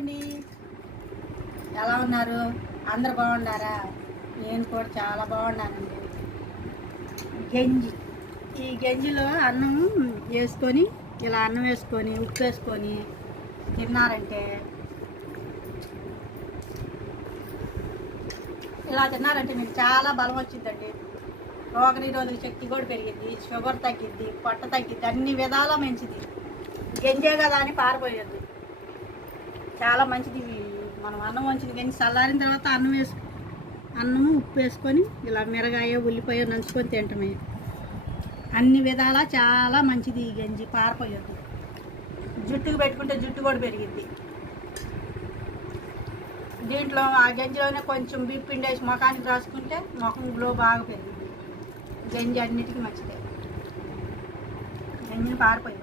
అండి, ఎలా ఉన్నారు? అందరు బాగున్నారా? నేను కూడా చాలా బాగున్నానండి. ఈ గంజిలో అన్నం వేసుకొని, ఇలా అన్నం వేసుకొని ఉప్పు వేసుకొని తిన్నారంటే మీకు చాలా బలం వచ్చిందండి. రోగనిరోధక శక్తి కూడా పెరిగింది, షుగర్ తగ్గిద్ది, పొట్ట తగ్గిద్ది, అన్ని విధాలా మంచిది. గంజే కదా అని పారిపోయేది. చాలా మంచిది. మనం అన్నం వంచిన గంజి చల్లారిన తర్వాత అన్నము ఉప్పు వేసుకొని ఇలా మిరగాయ ఉల్లిపాయ నంచుకొని తింటమే. అన్ని విధాలా చాలా మంచిది ఈ గంజి, పారిపోయేది. జుట్టుకు పెట్టుకుంటే జుట్టు కూడా పెరిగిద్ది. దీంట్లో ఆ గంజిలోనే కొంచెం బిప్పిండి వేసి ముఖానికి రాసుకుంటే ముఖం గ్లో బాగా పెరిగింది. గంజి అన్నిటికీ మంచిదే. గంజిని పారిపోయి